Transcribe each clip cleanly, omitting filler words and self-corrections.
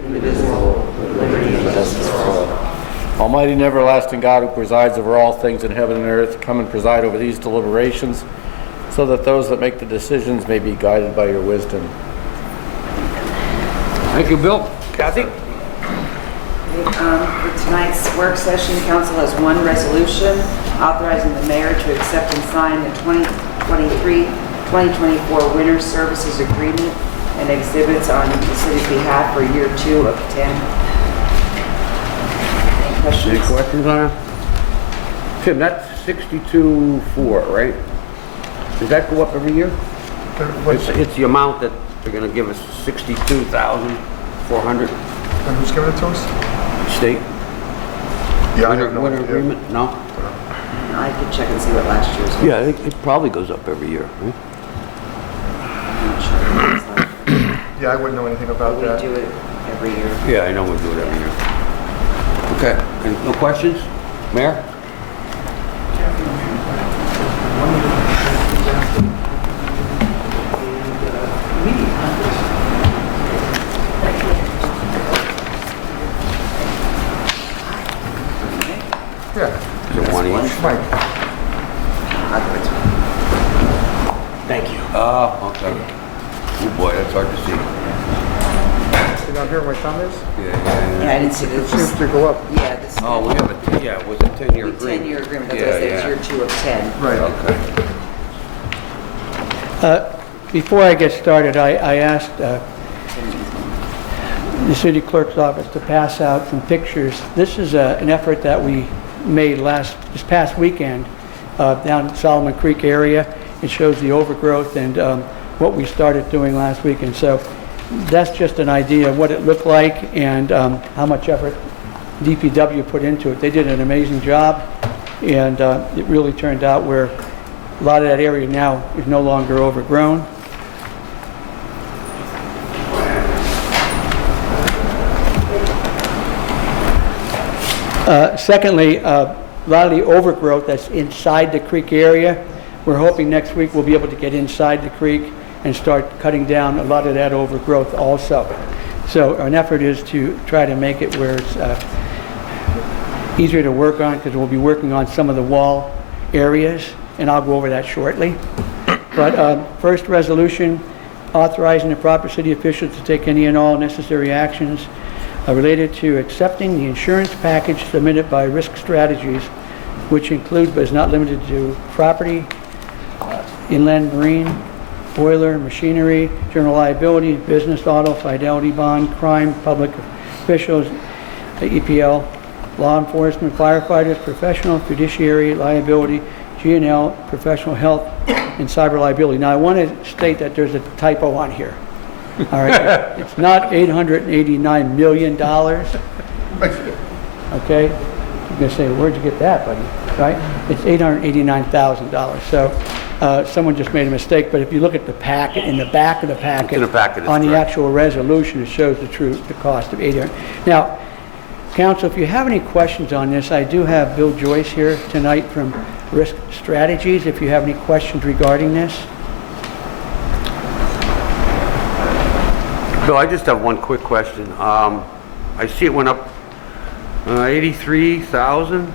indivisible, with liberty and justice for all. Almighty and everlasting God, who presides over all things in heaven and earth, come and preside over these deliberations, so that those that make the decisions may be guided by your wisdom. Thank you, Bill. Kathy? For tonight's work session, council has one resolution authorizing the mayor to accept and sign the 2023-2024 Winter Services Agreement and exhibits on the city's behalf for year 2 of 10. Any questions? Any questions on it? Tim, that's 62.4, right? Does that go up every year? It's the amount that they're going to give us, 62,400. And who's giving it to us? State? Yeah, I have no winter idea. agreement? No? I could check and see what last year's was. Yeah, I think it probably goes up every year, right? I'm not sure what it's like. Yeah, I wouldn't know anything about We that. do it every year. Yeah, I know we do it every year. Okay, and no questions? Mayor? Yeah, Is it one each? Mike. Thank you. Oh, okay. Oh boy, that's hard to see. See down here where my thumb is? Yeah, I didn't see It this. seems to go up. Yeah, this Oh, we have a, yeah, it was a 10-year agreement. 10-year agreement. That's why I said it's year 2 of 10. Right. Okay. Before I get started, I asked the city clerk's office to pass out some pictures. This is an effort that we made this past weekend down in Solomon Creek area. It shows the overgrowth and what we started doing last week. And so that's just an idea of what it looked like and how much effort DPW put into it. They did an amazing job, and it really turned out where a lot of that area now is no longer overgrown. Secondly, a lot of the overgrowth that's inside the creek area, we're hoping next week we'll be able to get inside the creek and start cutting down a lot of that overgrowth also. So an effort is to try to make it where it's easier to work on, because we'll be working on some of the wall areas, and I'll go over that shortly. But first resolution, authorizing the proper city officials to take any and all necessary actions related to accepting the insurance package submitted by Risk Strategies, which includes but is not limited to property, inland marine, boiler, machinery, general liability, business auto, fidelity bond, crime, public officials, EPL, law enforcement, firefighters, professional, fiduciary, liability, G&L, professional health, and cyber liability. Now, I want to state that there's a typo on here. All right, it's not $889 million. Okay, you're gonna say, where'd you get that, buddy? Right? It's $889,000. So someone just made a mistake. But if you look at the packet, in the back of the packet, In the packet, it's on the correct. actual resolution, it shows the cost of $800. Now, Council, if you have any questions on this, I do have Bill Joyce here tonight from Risk Strategies. If you have any questions regarding this. Bill, I just have one quick question. I see it went up 83,000.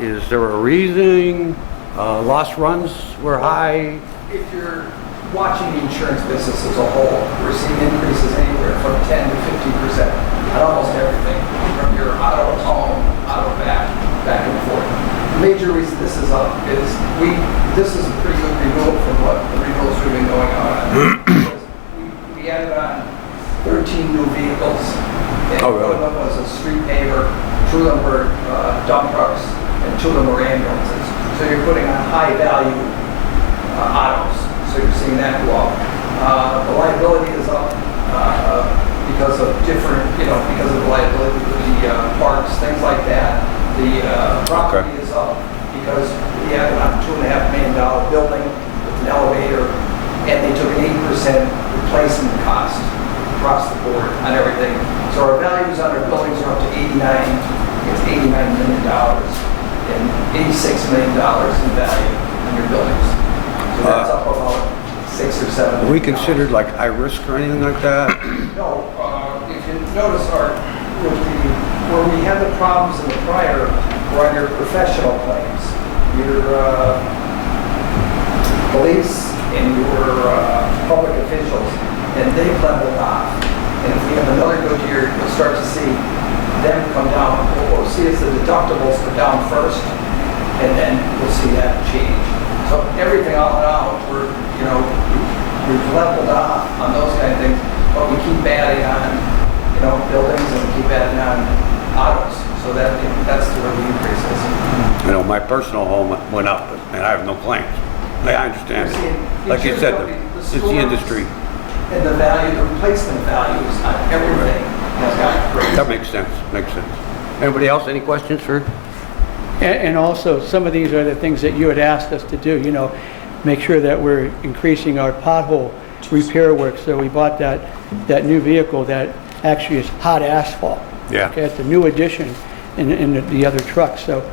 Is there a reason? Lost runs were high? If you're watching the insurance business as a whole, we're seeing increases anywhere from 10 to 50% on almost everything, from your auto, home, auto, back and forth. The major reason this is up is this is a pretty good renewal from what the renewals we've been going on. We added on 13 new vehicles. And Oh, really? one of them was a street paver, 2 of them were dump trucks, and 2 of them were ambulances. So you're putting on high value autos. So you're seeing that go up. The liability is up because of different, because of the liability for the parks, things like that. The property is up because we had a $2.5 million building with an elevator, and they took an 8% replacement cost across the board on everything. So our values on our buildings are up to $89 million and $86 million in value on your buildings. So that's up about 6 or 7. Are we considered like high risk or anything like that? No, if you notice where we had the problems in the prior were on your professional claims, your police and your public officials, and they've leveled off. And if we have another good year, you'll start to see them come down. What we'll see is the deductibles come down first, and then we'll see that change. So everything all in all, we've leveled off on those kind of things, but we keep adding on, buildings, and we keep adding on autos. So that's where the increase is. You know, my personal home went up, and I have no claims. I understand. Like you said, it's the industry. And the replacement values on everything has gotten crazy. That makes sense, makes sense. Anybody else, any questions for? And also, some of these are the things that you had asked us to do, make sure that we're increasing our pothole repair work. So we bought that new vehicle that actually is hot asphalt. Yeah. Okay, it's a new addition in the other trucks. So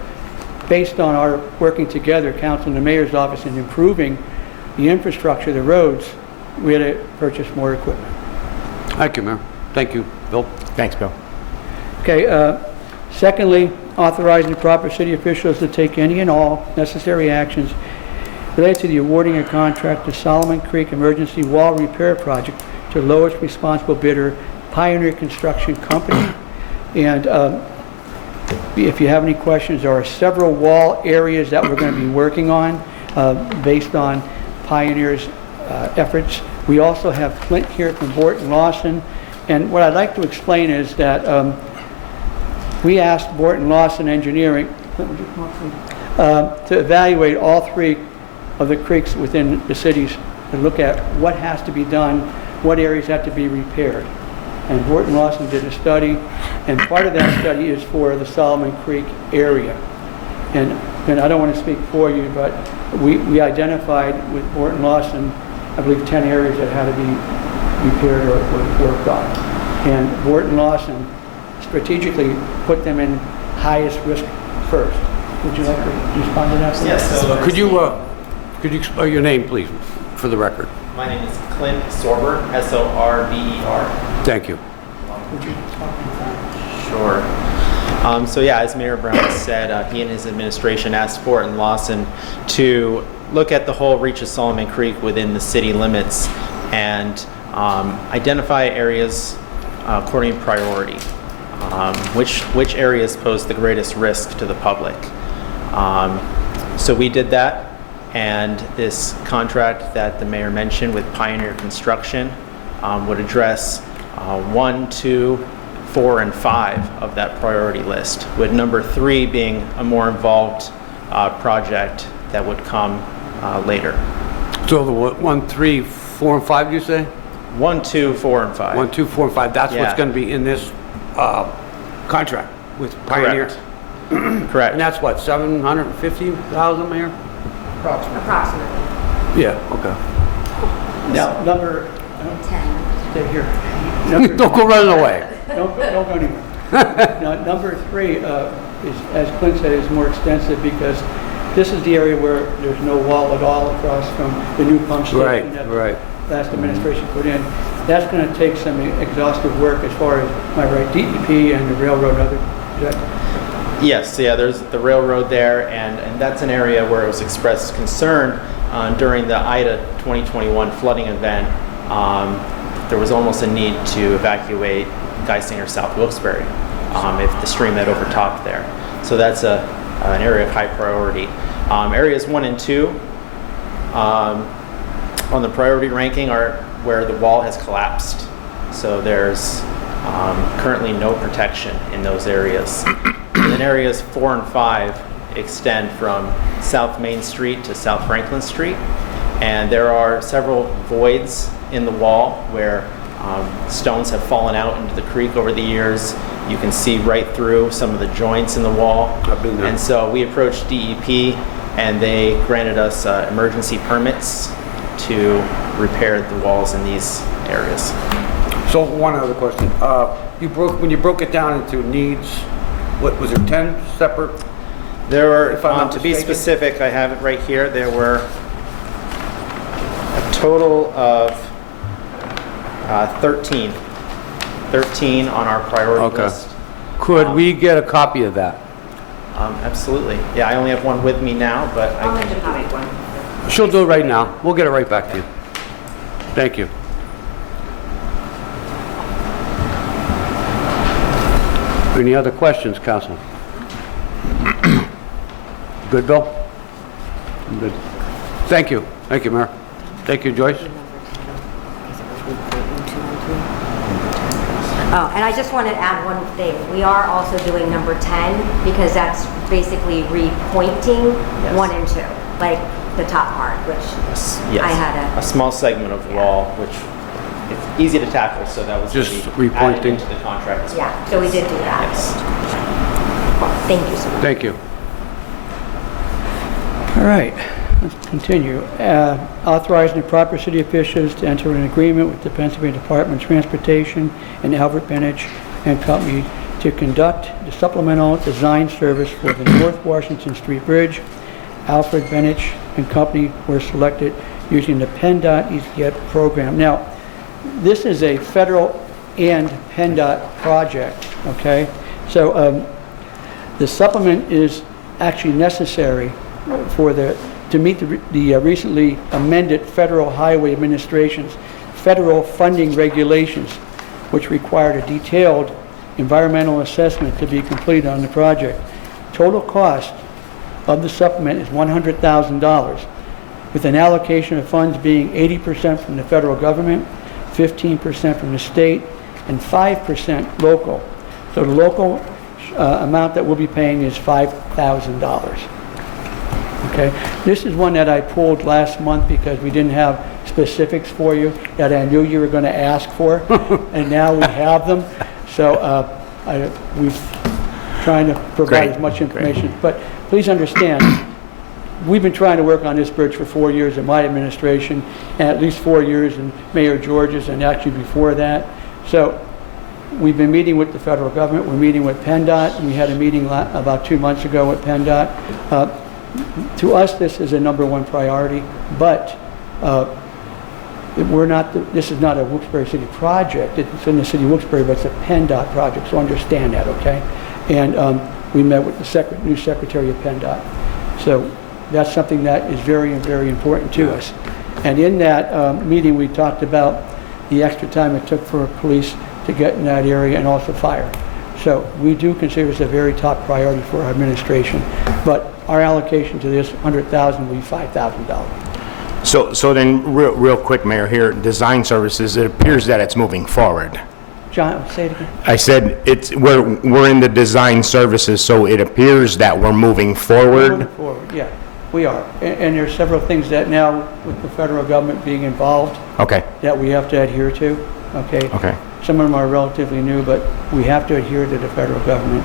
based on our working together, council and the mayor's office, and improving the infrastructure, the roads, we had to purchase more equipment. Thank you, Mayor. Thank you, Bill. Thanks, Bill. Okay, secondly, authorizing the proper city officials to take any and all necessary actions related to the awarding a contract to Solomon Creek Emergency Wall Repair Project to lowest responsible bidder, Pioneer Construction Company. And if you have any questions, there are several wall areas that we're going to be working on based on Pioneer's efforts. We also have Clint here from Borton Lawson. And what I'd like to explain is that we asked Borton Lawson Engineering to evaluate all three of the creeks within the cities to look at what has to be done, what areas have to be repaired. And Borton Lawson did a study, and part of that study is for the Solomon Creek area. And I don't want to speak for you, but we identified with Borton Lawson, I believe, 10 areas that had to be repaired or worked on. And Borton Lawson strategically put them in highest risk first. Would you like to respond to that? Yes. So Could you explain your name, please, for the record? my name is Clint Sorber, S-O-R-B-E-R. Thank you. Would you talk in front? Sure. So yeah, as Mayor Brown said, he and his administration asked Borton Lawson to look at the whole reach of Solomon Creek within the city limits and identify areas according to priority. Which areas pose the greatest risk to the public. So we did that, and this contract that the mayor mentioned with Pioneer Construction would address 1, 2, 4, and 5 of that priority list, with number 3 being a more involved project that would come later. So the 1, 3, 4, and 5, you say? 1, 2, 4, and 5. 1, 2, 4, and 5. That's what's Yeah. going to be in this contract with Pioneer. Correct. Correct. And that's what, 750,000, Mayor? Approximately. Yeah. Okay. Now, number, 10. stay here. Number, Don't go running away. don't go anywhere. Now, number 3 is, as Clint said, is more extensive because this is the area where there's no wall at all across from the new pump station that Right. the last administration put in. That's going to take some exhaustive work as far as, am I right, DEP and the railroad and other, is that? Yes, yeah, there's the railroad there, and that's an area where it was expressed concern during the Ida 2021 flooding event. There was almost a need to evacuate Geisinger South Wilkes-Barre if the stream had overtopped there. So that's an area of high priority. Areas 1 and 2 on the priority ranking are where the wall has collapsed. So there's currently no protection in those areas. And then areas 4 and 5 extend from South Main Street to South Franklin Street. And there are several voids in the wall where stones have fallen out into the creek over the years. You can see right through some of the joints in the wall. I've been there. And so we approached DEP, and they granted us emergency permits to repair the walls in these areas. So one other question. When you broke it down into needs, what was there, 10 separate? There were, If I'm not to be mistaken? specific, I have it right here, there were a total of 13 13 on our priority Okay. list. Could we get a copy of that? Absolutely. Yeah, I only have one with me now, but I'll I make can. a copy. She'll do it right now. We'll get it right back to you. Thank you. Any other questions, Council? Good, Bill? I'm good. Thank you. Thank you, Mayor. Thank you, Joyce. Oh, and I just want to add one thing. We are also doing number 10 because that's basically repointing Yes. 1 and 2, like the top part, which Yes. I had a small segment of wall, which it's easy to tackle, so that was gonna Just be added repointing. into the contract as well. yeah, so we did do that. Yes. Thank you so much. Thank you. All right, let's continue. Authorizing the proper city officials to enter an agreement with the Pennsylvania Department of Transportation and Albert Benich and Company to conduct the supplemental design service for the North Washington Street Bridge. Alfred Benich and Company were selected using the PennDOT EasyJet program. Now, this is a federal and PennDOT project, okay? So the supplement is actually necessary to meet the recently amended Federal Highway Administration's federal funding regulations, which required a detailed environmental assessment to be completed on the project. Total cost of the supplement is $100,000, with an allocation of funds being 80% from the federal government, 15% from the state, and 5% local. So the local amount that we'll be paying is $5,000. Okay, this is one that I pulled last month because we didn't have specifics for you that I knew you were going to ask for, and now we have them. So we've trying to provide as much information. But please understand, we've been trying to work on this bridge for 4 years in my administration, and at least 4 years in Mayor George's, and actually before that. So we've been meeting with the federal government. We're meeting with PennDOT, and we had a meeting about 2 months ago with PennDOT. To us, this is a #1 priority, but this is not a Wilkes-Barre City project. It's in the city of Wilkes-Barre, but it's a PennDOT project, so understand that, okay? And we met with the new secretary of PennDOT. So that's something that is very, very important to us. And in that meeting, we talked about the extra time it took for police to get in that area and also fire. So we do consider this a very top priority for our administration. But our allocation to this, $100,000, will be $5,000. So then, real quick, Mayor, here, design services, it appears that it's moving forward. John, say it again. I said, we're in the design services, so it appears that we're moving forward. Moving forward, yeah, we are. And there's several things that now, with the federal government being involved, Okay, that we have to adhere to, okay? okay. Some of them are relatively new, but we have to adhere to the federal government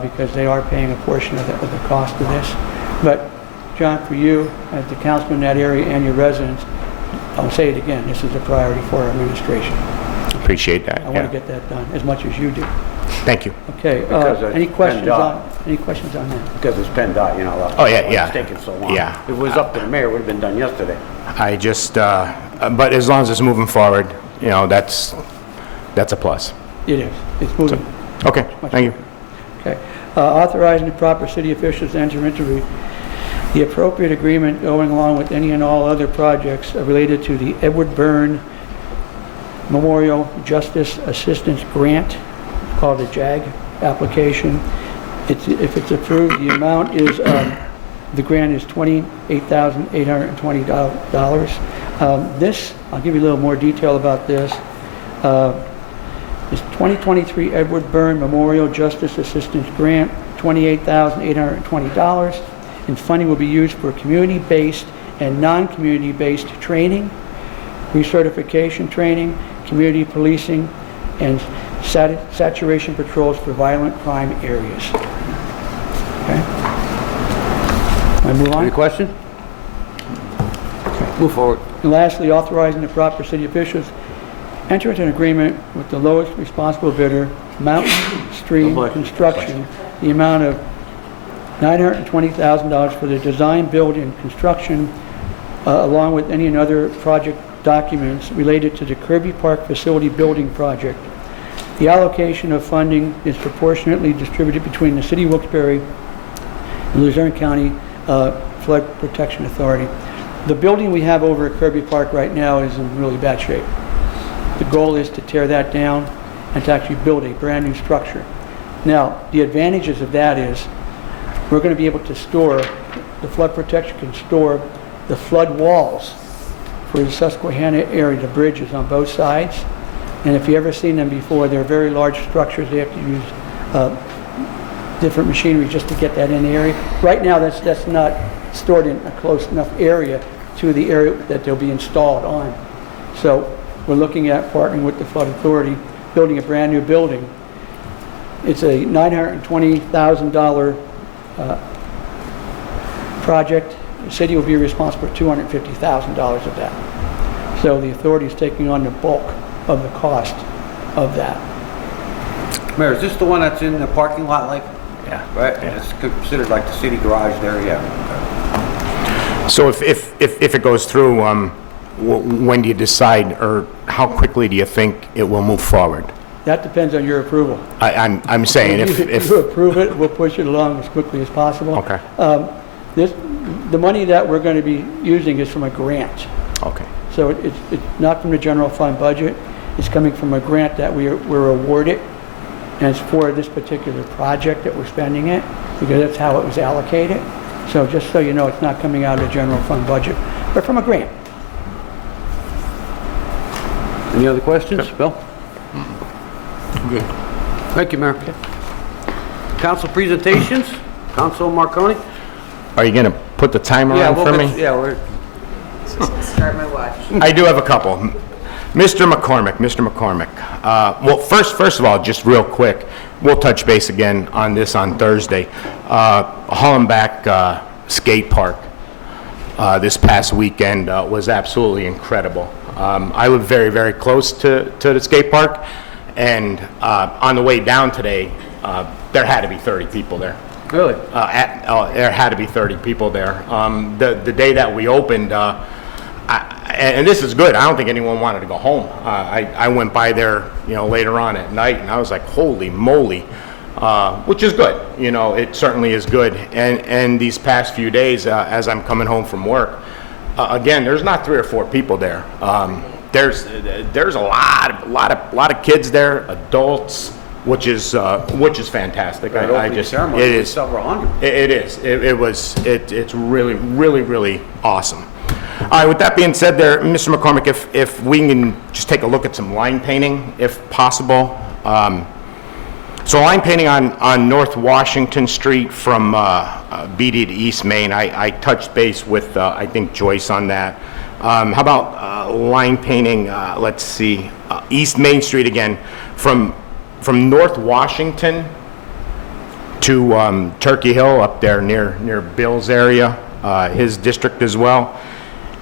because they are paying a portion of the cost of this. But, John, for you, as the councilman in that area and your residents, I'll say it again, this is a priority for our administration. Appreciate that, I want yeah. to get that done as much as you do. Thank you. Okay, Because of any questions PennDOT. any questions on that? Because it's PennDOT, you know. Oh, yeah. It's taking so long. Yeah. If it was up to the mayor, it would have been done yesterday. I just, but as long as it's moving forward, you know, that's a plus. It is. It's moving. Okay, thank you. Okay. Authorizing the proper city officials to enter into the appropriate agreement going along with any and all other projects related to the Edward Byrne Memorial Justice Assistance Grant, called a JAG application. If it's approved, the amount is, the grant is $28,820. This, I'll give you a little more detail about this. This 2023 Edward Byrne Memorial Justice Assistance Grant, $28,820, and funding will be used for community-based and non-community-based training, recertification training, community policing, and saturation patrols for violent crime areas. Okay? Can I move on? Any questions? Move forward. And lastly, authorizing the proper city officials enter into an agreement with the lowest responsible bidder, Mountain Stream Construction, the amount of $920,000 for the design, build, and construction, along with any and other project documents related to the Kirby Park Facility Building Project. The allocation of funding is proportionately distributed between the City of Wilkes-Barre and Luzerne County Flood Protection Authority. The building we have over at Kirby Park right now is in really bad shape. The goal is to tear that down and to actually build a brand new structure. Now, the advantages of that is we're going to be able to store, the flood protection can store the flood walls for the Susquehanna area, the bridges on both sides. And if you've ever seen them before, they're very large structures. They have to use different machinery just to get that in the area. Right now, that's not stored in a close enough area to the area that they'll be installed on. So we're looking at partnering with the Flood Authority, building a brand new building. It's a $920,000 project. The city will be responsible for $250,000 of that. So the authority is taking on the bulk of the cost of that. Mayor, is this the one that's in the parking lot, like? Yeah. Right? It's considered like the city garage there, yeah. So if it goes through, when do you decide, or how quickly do you think it will move forward? That depends on your approval. I'm saying If you approve it, we'll push it along as quickly as possible. Okay. The money that we're going to be using is from a grant. Okay. So it's not from the general fund budget. It's coming from a grant that we're awarded, and it's for this particular project that we're spending it, because that's how it was allocated. So just so you know, it's not coming out of the general fund budget, but from a grant. Any other questions? Bill? Good. Thank you, Mayor. Council presentations? Council Marconi? Are you going to put the timer on for me? Yeah, we're... Start my watch. I do have a couple. Mr. McCormick. Well, first of all, just real quick, we'll touch base again on this on Thursday. Hollenbach Skate Park this past weekend was absolutely incredible. I live very, very close to the skate park, and on the way down today, there had to be 30 people there. Really? There had to be 30 people there. The day that we opened, and this is good, I don't think anyone wanted to go home. I went by there, later on at night, and I was like, holy moly, which is good. It certainly is good. And these past few days, as I'm coming home from work, again, there's not 3 or 4 people there. There's a lot of kids there, adults, which is fantastic. It is several hundred. It is. It's really, really, really awesome. All right. With that being said, there, Mr. McCormick, if we can just take a look at some line painting, if possible. So line painting on North Washington Street from BD to East Main. I touched base with I think Joyce on that. How about line painting? Let's see, East Main Street again from North Washington to Turkey Hill up there near Bill's area, his district as well,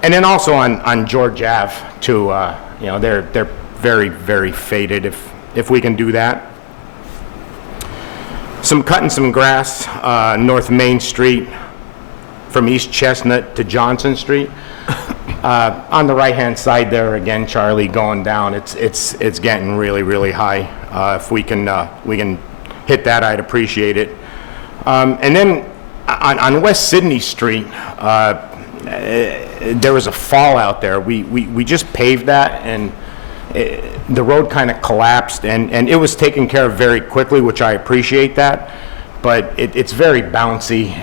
and then also on George Ave to they're very, very faded. If we can do that. Cutting some grass North Main Street from East Chestnut to Johnson Street. On the right-hand side there again, Charlie, going down, it's getting really, really high. If we can hit that, I'd appreciate it. And then on West Sydney Street, there was a fallout there. We just paved that, and the road kind of collapsed, and it was taken care of very quickly, which I appreciate that. But it's very bouncy.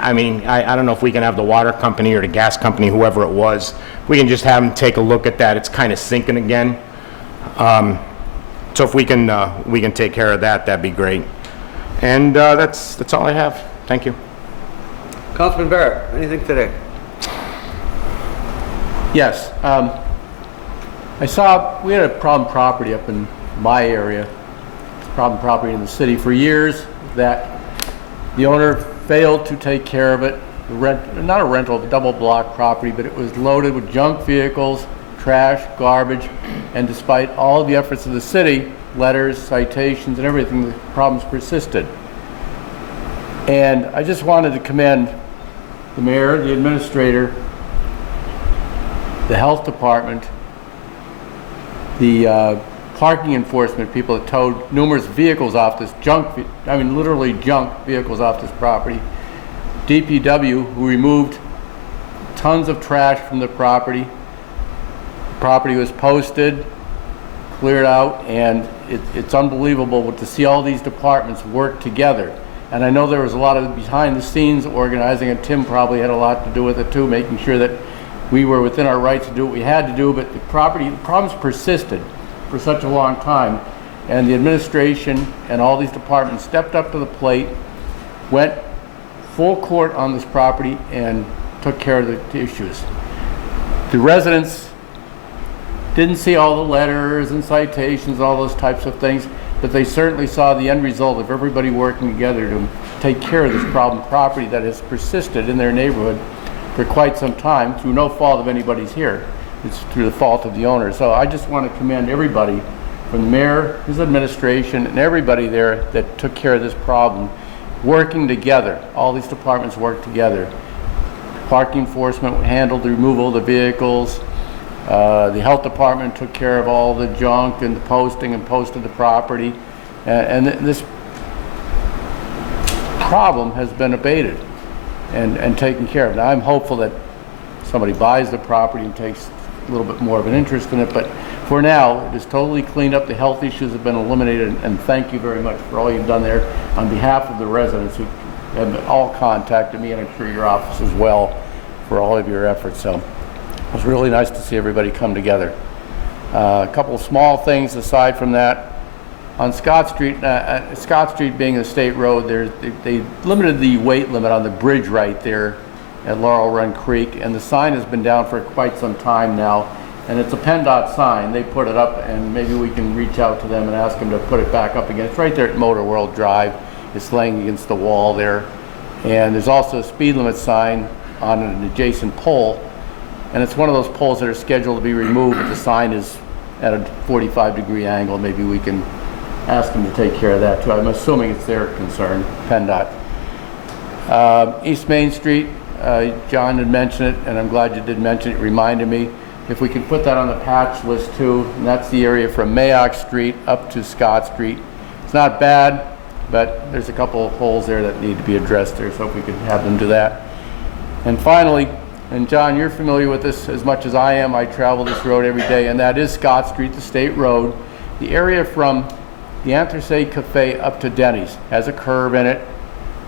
I mean, I don't know if we can have the water company or the gas company, whoever it was, we can just have them take a look at that. It's kind of sinking again. So if we can take care of that, that'd be great. And that's all I have. Thank you. Councilman Barrett, anything today? Yes. I saw we had a problem property up in my area, problem property in the city for years, that the owner failed to take care of it. Not a rental, a double block property, but it was loaded with junk vehicles, trash, garbage, and despite all the efforts of the city, letters, citations, and everything, the problems persisted. And I just wanted to commend the mayor, the administrator, the health department, the parking enforcement people that towed numerous vehicles off this literally junk vehicles off this property. DPW, who removed tons of trash from the property. The property was posted, cleared out, and it's unbelievable to see all these departments work together. And I know there was a lot of behind-the-scenes organizing, and Tim probably had a lot to do with it too, making sure that we were within our rights to do what we had to do, but the problems persisted for such a long time, and the administration and all these departments stepped up to the plate, went full court on this property, and took care of the issues. The residents didn't see all the letters and citations, all those types of things, but they certainly saw the end result of everybody working together to take care of this problem property that has persisted in their neighborhood for quite some time through no fault of anybody's here. It's through the fault of the owner. So I just want to commend everybody from the mayor, his administration, and everybody there that took care of this problem, working together. All these departments worked together. Parking enforcement handled the removal of the vehicles. The health department took care of all the junk and the posting and posted the property. And this problem has been abated and taken care of. Now I'm hopeful that somebody buys the property and takes a little bit more of an interest in it, but for now it is totally cleaned up. The health issues have been eliminated, and thank you very much for all you've done there on behalf of the residents who have all contacted me, and I'm sure your office as well, for all of your efforts. So it was really nice to see everybody come together. A couple of small things aside from that. On Scott Street, Scott Street being a state road, they limited the weight limit on the bridge right there at Laurel Run Creek, and the sign has been down for quite some time now, and it's a PennDOT sign. They put it up, and maybe we can reach out to them and ask them to put it back up again. It's right there at Motor World Drive. It's laying against the wall there, and there's also a speed limit sign on an adjacent pole, and it's one of those poles that are scheduled to be removed, but the sign is at a 45-degree angle. Maybe we can ask them to take care of that too. I'm assuming it's their concern, PennDOT. East Main Street, John had mentioned it, and I'm glad you did mention it. It reminded me. If we can put that on the patch list too, and that's the area from Mayock Street up to Scott Street. It's not bad, but there's a couple of holes there that need to be addressed there, so if we could have them do that. And finally, and John, you're familiar with this as much as I am. I travel this road every day, and that is Scott Street, the state road. The area from the Anthracite Cafe up to Denny's has a curve in it,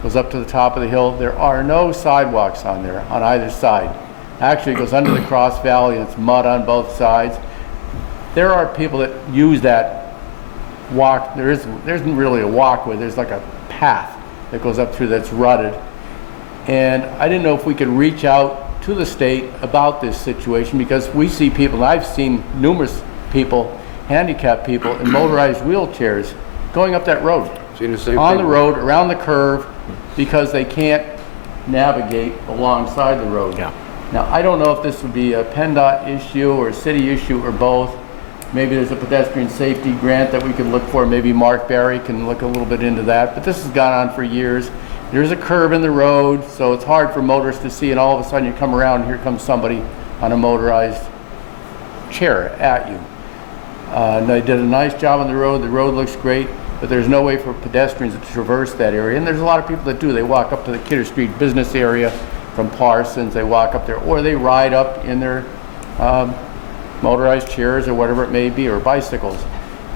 goes up to the top of the hill. There are no sidewalks on there on either side. Actually, it goes under the cross valley, and it's mud on both sides. There are people that use that walk. There isn't really a walkway. There's like a path that goes up through that's rutted. And I didn't know if we could reach out to the state about this situation, because we see people, and I've seen numerous people, handicapped people in motorized wheelchairs going up that road. Seen the same on thing. the road, around the curve, because they can't navigate alongside the road. Yeah. Now, I don't know if this would be a PennDOT issue or a city issue or both. Maybe there's a pedestrian safety grant that we could look for. Maybe Mark Barry can look a little bit into that. But this has gone on for years. There's a curve in the road, so it's hard for motorists to see, and all of a sudden you come around and here comes somebody on a motorized chair at you. And they did a nice job on the road. The road looks great, but there's no way for pedestrians to traverse that area. And there's a lot of people that do. They walk up to the Kidder Street business area from Parsons. They walk up there, or they ride up in their motorized chairs or whatever it may be, or bicycles.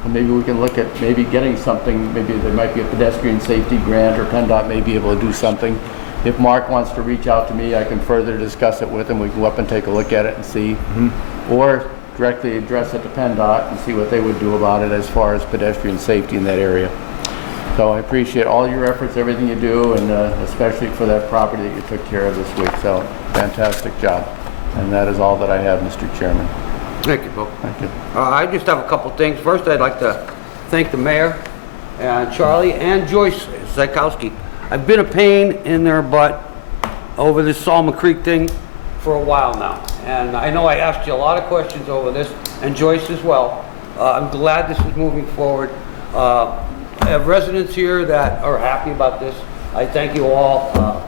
And maybe we can look at maybe getting something. Maybe there might be a pedestrian safety grant, or PennDOT may be able to do something. If Mark wants to reach out to me, I can further discuss it with him. We can go up and take a look at it and see, or directly address it to PennDOT and see what they would do about it as far as pedestrian safety in that area. So I appreciate all your efforts, everything you do, and especially for that property that you took care of this week. So fantastic job. And that is all that I have, Mr. Chairman. Thank you, Bill. Thank you. I just have a couple things. First, I'd like to thank the mayor, Charlie, and Joyce Zykowski. I've been a pain in their butt over this Salma Creek thing for a while now. And I know I asked you a lot of questions over this, and Joyce as well. I'm glad this is moving forward. I have residents here that are happy about this. I thank you all,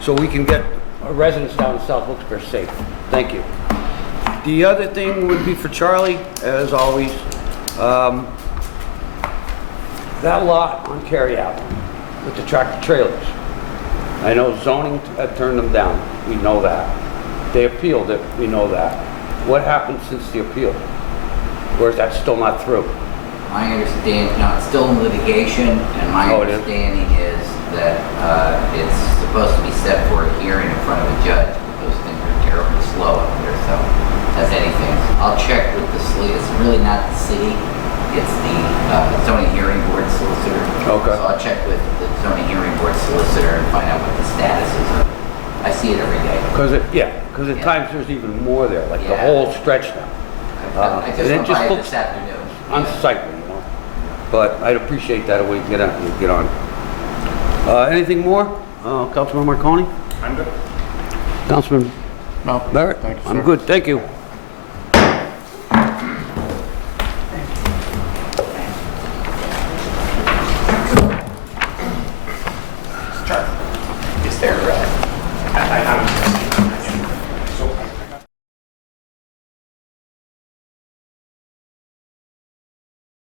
so we can get our residents down in South Wilkes-Barre safe. Thank you. The other thing would be for Charlie, as always. That lot on Cary Avenue with the tractor trailers. I know zoning had turned them down. We know that. They appealed it. We know that. What happened since the appeal? Or is that still not through? My understanding, no, it's still in litigation, and my Oh, it is? understanding is that it's supposed to be set for a hearing in front of a judge, but those things are terribly slow up there, so as anything. I'll check with the city. It's really not the city, it's the zoning hearing board solicitor. Okay. So I'll check with the zoning hearing board solicitor and find out what the status is of it. I see it every day. Because at times there's even more there, like the Yeah. whole stretch now. I just and it went just by it looks this afternoon. unsightly, you know? But I'd appreciate that if we could get on. Anything more? Councilman Marconi? I'm good. Councilman No, Barrett? thank you, I'm sir. good, thank you.